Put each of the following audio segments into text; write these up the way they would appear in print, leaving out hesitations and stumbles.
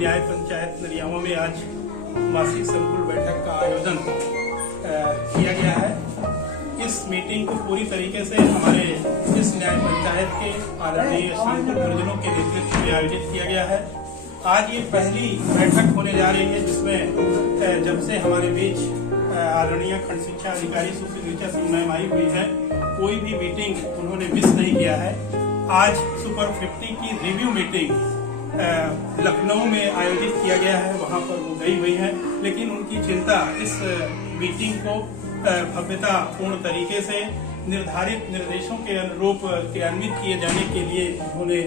न्याय पंचायत नरियावा में आज मासिक संकुल बैठक का आयोजन किया गया है। इस मीटिंग को पूरी तरीके से हमारे इस न्याय पंचायत के आदरणीय संकुल गुरुजनों के नेतृत्व में आयोजित किया गया है। आज ये पहली बैठक होने जा रही है जिसमें जब से हमारे बीच आदरणीय खंड शिक्षा अधिकारी सुश्री ऋचा सिंह मैम आई हुई है, कोई भी मीटिंग उन्होंने मिस नहीं किया है। आज सुपर 50 की रिव्यू मीटिंग लखनऊ में आयोजित किया गया है, वहां पर वो गई हुई है, लेकिन उनकी चिंता इस मीटिंग को भव्यता पूर्ण तरीके से निर्धारित निर्देशों के अनुरूप क्रियान्वित किए जाने के लिए उन्होंने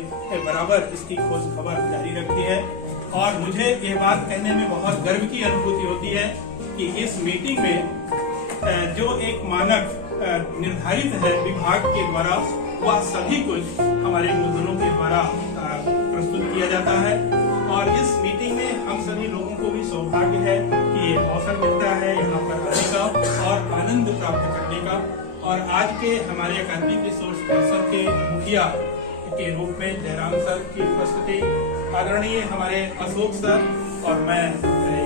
बराबर इसकी खोज खबर जारी रखी है। और मुझे ये बात कहने में बहुत गर्व की अनुभूति होती है कि इस मीटिंग में जो एक मानक निर्धारित है विभाग के द्वारा, वह सभी कुछ हमारे गुरुजनों के द्वारा प्रस्तुत किया जाता है। और इस मीटिंग में हम सभी लोगों को भी सौभाग्य है कि अवसर मिलता है यहाँ पर आने का और आनंद प्राप्त करने का। और आज के हमारे अकादमिक रिसोर्स पर्सन के मुखिया के रूप में जयराम सर की उपस्थिति, आदरणीय हमारे अशोक सर और मैं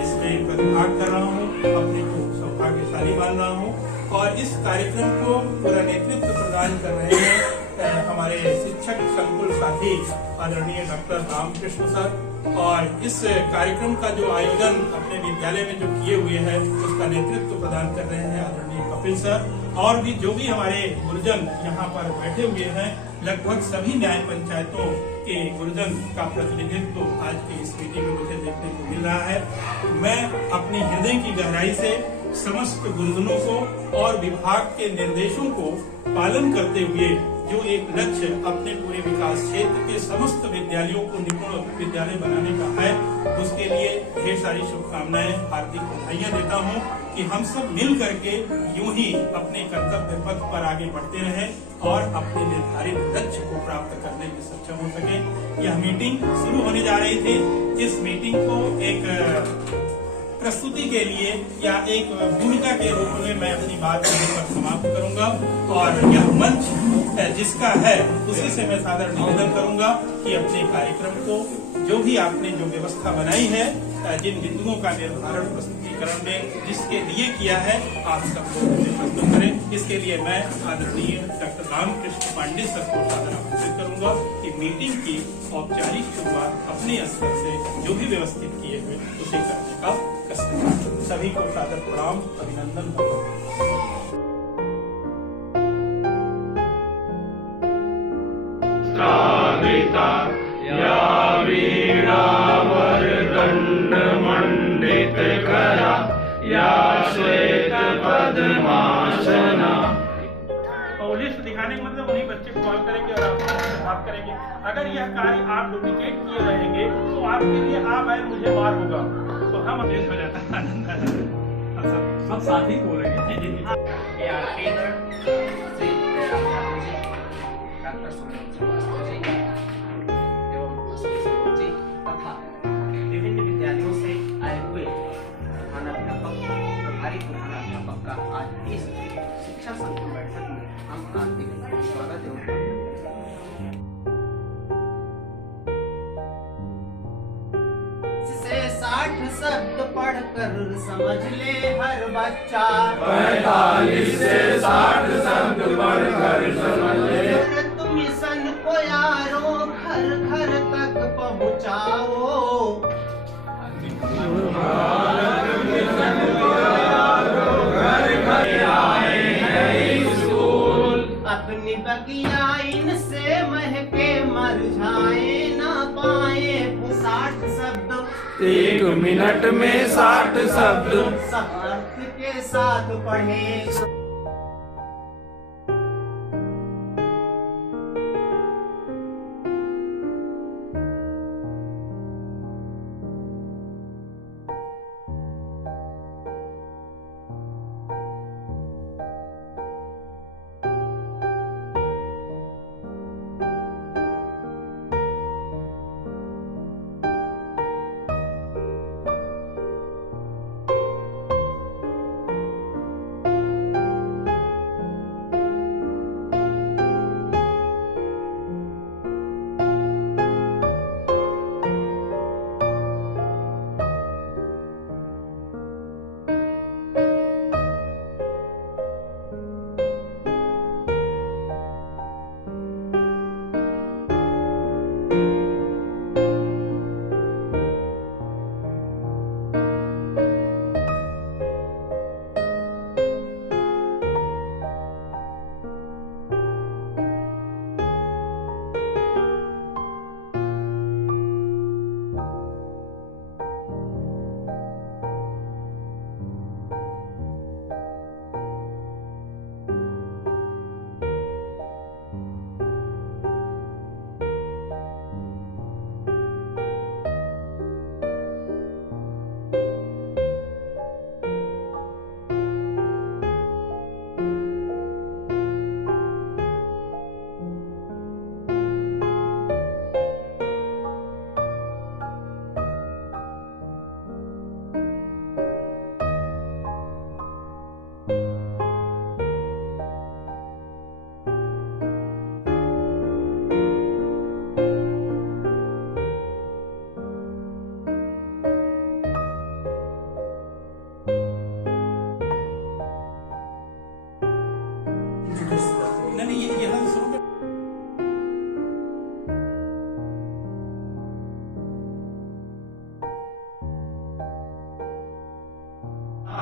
इसमें प्रतिभाग कर रहा हूँ, अपने को सौभाग्यशाली मान रहा हूँ। और इस कार्यक्रम को पूरा नेतृत्व प्रदान कर रहे हैं हमारे शिक्षक संकुल साथी आदरणीय डॉक्टर रामकृष्ण सर। और इस कार्यक्रम का जो आयोजन अपने विद्यालय में जो किए हुए हैं उसका नेतृत्व प्रदान कर रहे हैं आदरणीय कपिल सर। और भी जो भी हमारे गुरुजन यहाँ पर बैठे हुए हैं, लगभग सभी न्याय पंचायतों के गुरुजन का प्रतिनिधित्व आज की इस मीटिंग में मुझे देखने को मिल रहा है। मैं अपनी हृदय की गहराई से समस्त गुरुजनों को और विभाग के निर्देशों को पालन करते हुए जो एक लक्ष्य अपने पूरे विकास क्षेत्र के समस्त विद्यालयों को निपुण विद्यालय बनाने का है, उसके लिए ढेर सारी शुभकामनाएं, हार्दिक बधाइयां देता हूं कि हम सब मिल करके यूं ही अपने कर्तव्य पथ पर आगे बढ़ते रहें और अपने निर्धारित लक्ष्य को प्राप्त करने में सक्षम हो सके। यह मीटिंग शुरू होने जा रही थी। इस मीटिंग को एक प्रस्तुति के लिए या एक भूमिका के रूप में मैं अपनी बात यहीं पर समाप्त करूंगा। और यह मंच जिसका है उसी से मैं सादर निवेदन करूंगा कि अपने कार्यक्रम को जो भी आपने जो व्यवस्था बनाई है, जिन बिंदुओं का निर्धारण प्रस्तुतिकरण में जिसके लिए किया है, आप सबको प्रस्तुत करें। इसके लिए मैं आदरणीय डॉक्टर रामकृष्ण पांडे सर को सादर आमंत्रित करूंगा कि मीटिंग की औपचारिक शुरुआत अपने स्तर से जो भी व्यवस्थित किए हुए उसे करने का कष्ट। सभी को सादर प्रणाम, अभिनंदन होगा। या वीणा वरदंड मंडित करा, या श्वेत पद्मासना। और लिस्ट दिखाने का मतलब उन्हीं बच्चे को कॉल करेंगे और आपसे बात करेंगे। अगर यह कार्य आप डुप्लीकेट किए रहेंगे तो आपके लिए आप आए मुझे मार होगा, तो हम हो जाता है आनंद आ जाता है। सब साथ ही बोलेंगे। जी जी तथा विभिन्न विद्यालयों से आए हुए प्रधानाध्यापक, प्रभारी प्रधानाध्यापक का आज इस शिक्षा संकुल बैठक में हम हार्दिक स्वागत एवं से 60 शब्द पढ़कर समझ ले हर बच्चा, 45 से 60 शब्द पढ़कर समझ ले। तुम सन को यारों घर घर तक पहुँचाओ, अपनी बगिया इनसे महके मर जाए ना पाए। 60 शब्द 1 मिनट में 60 शब्द सब अर्थ के साथ पढ़े। नहीं ये यहाँ से शुरू कर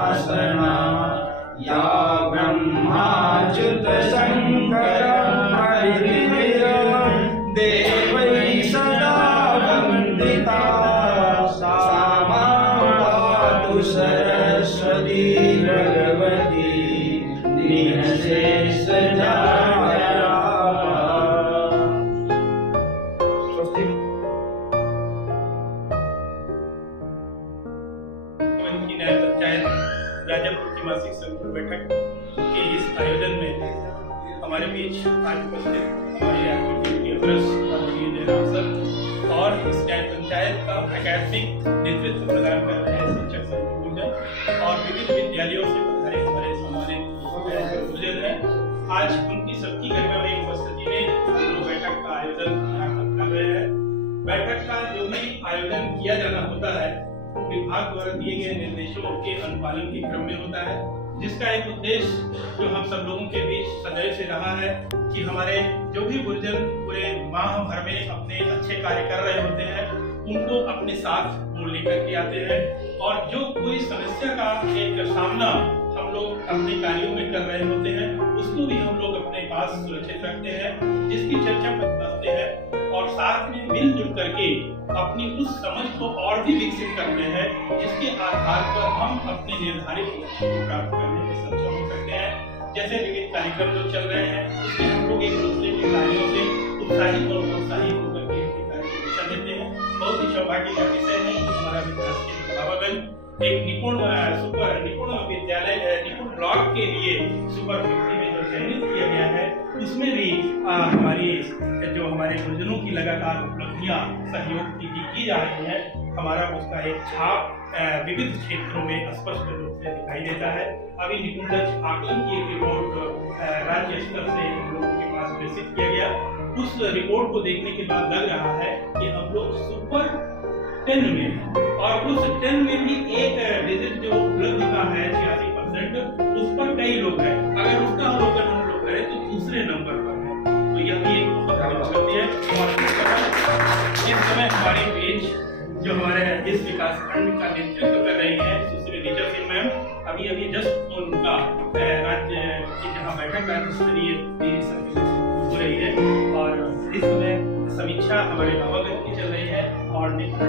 आसना या ब्रह्माच्युत शंकर हरिर्विर देवै सदा वंदिता सा मां पातु सरस्वती भगवती निःशेष जाया। की न्याय पंचायत राजापुर की मासिक संकुल बैठक के इस आयोजन में हमारे बीच आज उपस्थित हमारे आयोजन के अध्यक्ष आदरणीय जयराम सर और इस न्याय पंचायत का एकेडमिक नेतृत्व प्रदान कर रहे हैं शिक्षक संघ गुर्जर और विविध विद्यालयों से पधारे हमारे सम्मानित गुर्जर हैं। आज उनकी सबकी गरिमा में उपस्थिति में हम लोग बैठक का आयोजन कर रहे हैं। बैठक का जो भी आयोजन किया जाना होता है विभाग द्वारा दिए गए निर्देशों के अनुपालन के क्रम में होता है, जिसका एक उद्देश्य जो हम सब लोगों के बीच सदैव से रहा है कि हमारे जो भी गुर्जर पूरे माह भर में अपने अच्छे कार्य कर रहे होते हैं उनको अपने साथ वो लेकर के आते हैं और जो कोई समस्या का एक सामना हम लोग अपने कार्यों में कर रहे होते हैं उसको भी हम लोग अपने पास सुरक्षित रखते हैं, जिसकी चर्चा करते हैं और साथ में मिलजुल करके अपनी उस समझ को और भी विकसित करते हैं जिसके आधार पर हम अपने निर्धारित लक्ष्य को प्राप्त करने में सक्षम हो सकते हैं। जैसे विविध कार्यक्रम जो चल रहे हैं उसमें हम लोग एक दूसरे के कार्यों से उत्साहित और प्रोत्साहित होकर के कार्य को दिशा देते हैं। बहुत ही सौभाग्य का विषय है कि हमारा विकास क्षेत्र बाबागंज एक निपुण विद्यालय निपुण ब्लॉक के लिए सुपर 50 में जो चयनित किया गया है उसमें भी हमारी जो हमारे गुर्जरों की लगातार उपलब्धियां सहयोग की जा रही है, हमारा उसका एक छाप विविध क्षेत्रों में स्पष्ट रूप से दिखाई देता है। अभी निपुण आकलन की एक रिपोर्ट राज्य स्तर से हम लोगों के पास प्रेषित किया गया। उस रिपोर्ट को देखने के बाद लग रहा है कि हम लोग सुपर 10 में और उस 10 में भी एक डिजिट जो उपलब्धि का है 86%, उस पर कई लोग हैं। अगर उसका अवलोकन हम लोग करें तो दूसरे नंबर पर है, तो यह भी एक बहुत उपलब्धि है। और इस समय हमारे बीच जो हमारे इस विकास खंड का नेतृत्व कर रही है सुश्री नीचा सिंह मैम, अभी जस्ट उनका राज्य की जहाँ बैठक राज्य स्तरीय हो रही है और इस समय समीक्षा हमारे बाबागंज की चल रही है और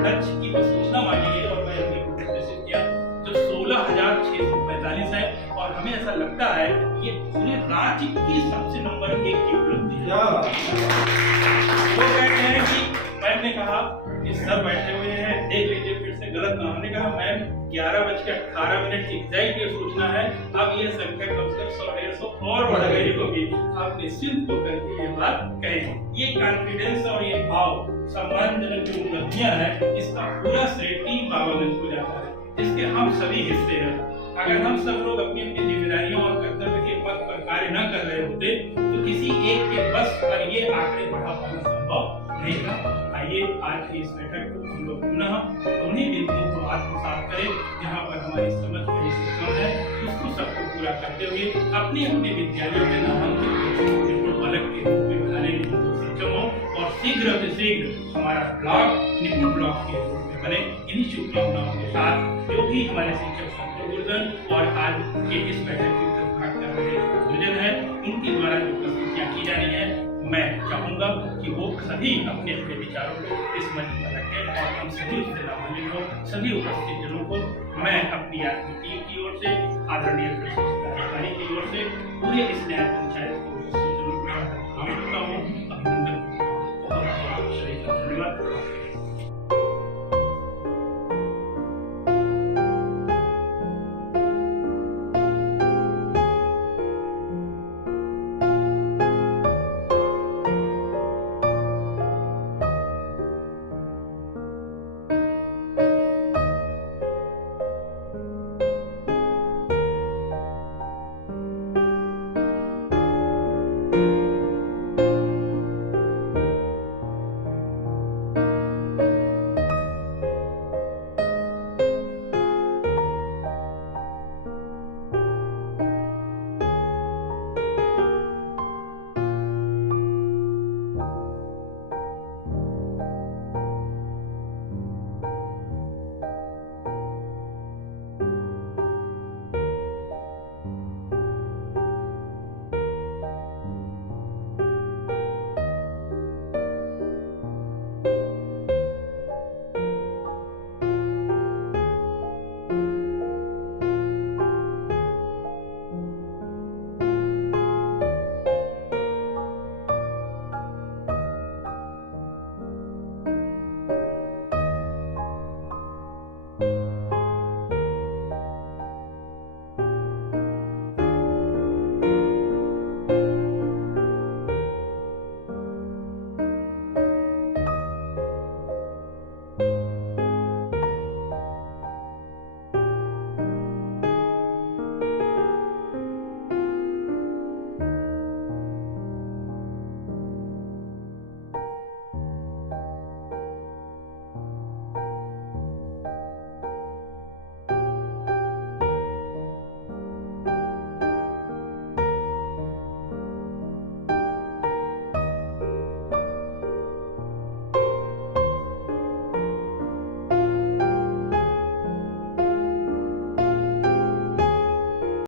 लक्ष्य की जो सूचना मांगी गई और मैं निर्देशित किया जो 16,645 है और हमें ऐसा लगता है कि पूरे राज्य की सबसे नंबर 1 की उपलब्धि है। वो कहते हैं कि मैम ने कहा कि सब बैठे हुए हैं, देख लीजिए फिर से गलत ना। हमने कहा मैम 11:18 एग्जैक्ट ये सूचना है, अब ये संख्या कम से कम 100-150 और बढ़ गई होगी। आप निश्चिंत होकर के ये बात कहें। ये कॉन्फिडेंस और ये भाव सम्मानजनक जो उपलब्धियां हैं इसका पूरा श्रेय टीम बाबागंज को जाता है, जिसके हम सभी हिस्से हैं। अगर हम सब लोग अपनी अपनी जिम्मेदारियों और कर्तव्य के पथ पर कार्य न कर रहे होते तो किसी एक के बस पर ये आंकड़े बढ़ा पाना संभव नहीं था। आइए आज की इस बैठक को हम लोग पुनः उन्हीं बिंदुओं को आत्मसात करें जहाँ पर हमारी समझ थोड़ी सी कम है, उसको सबको पूरा करते हुए अपने अपने विद्यालयों में नामांकित बालक के रूप में बनाने में सक्षम हो और शीघ्र से शीघ्र हमारा ब्लॉक निपुण ब्लॉक के रूप में बने। इन्हीं शुभकामनाओं के साथ जो भी हमारे शिक्षक गुर्जर और आज के इस बैठक की प्रतिभाग कर रहे गुर्जर हैं उनके द्वारा जो प्रस्तुतियाँ की जा रही है, मैं चाहूँगा कि वो सभी अपने अपने विचारों को इस मंच पर रखें और हम सभी उससे लाभान्वित हों। सभी उपस्थित जनों को मैं अपनी आत्मीय टीम की ओर से, आदरणीय प्रशिक्षण अधिकारी की ओर से, पूरे इस न्याय पंचायत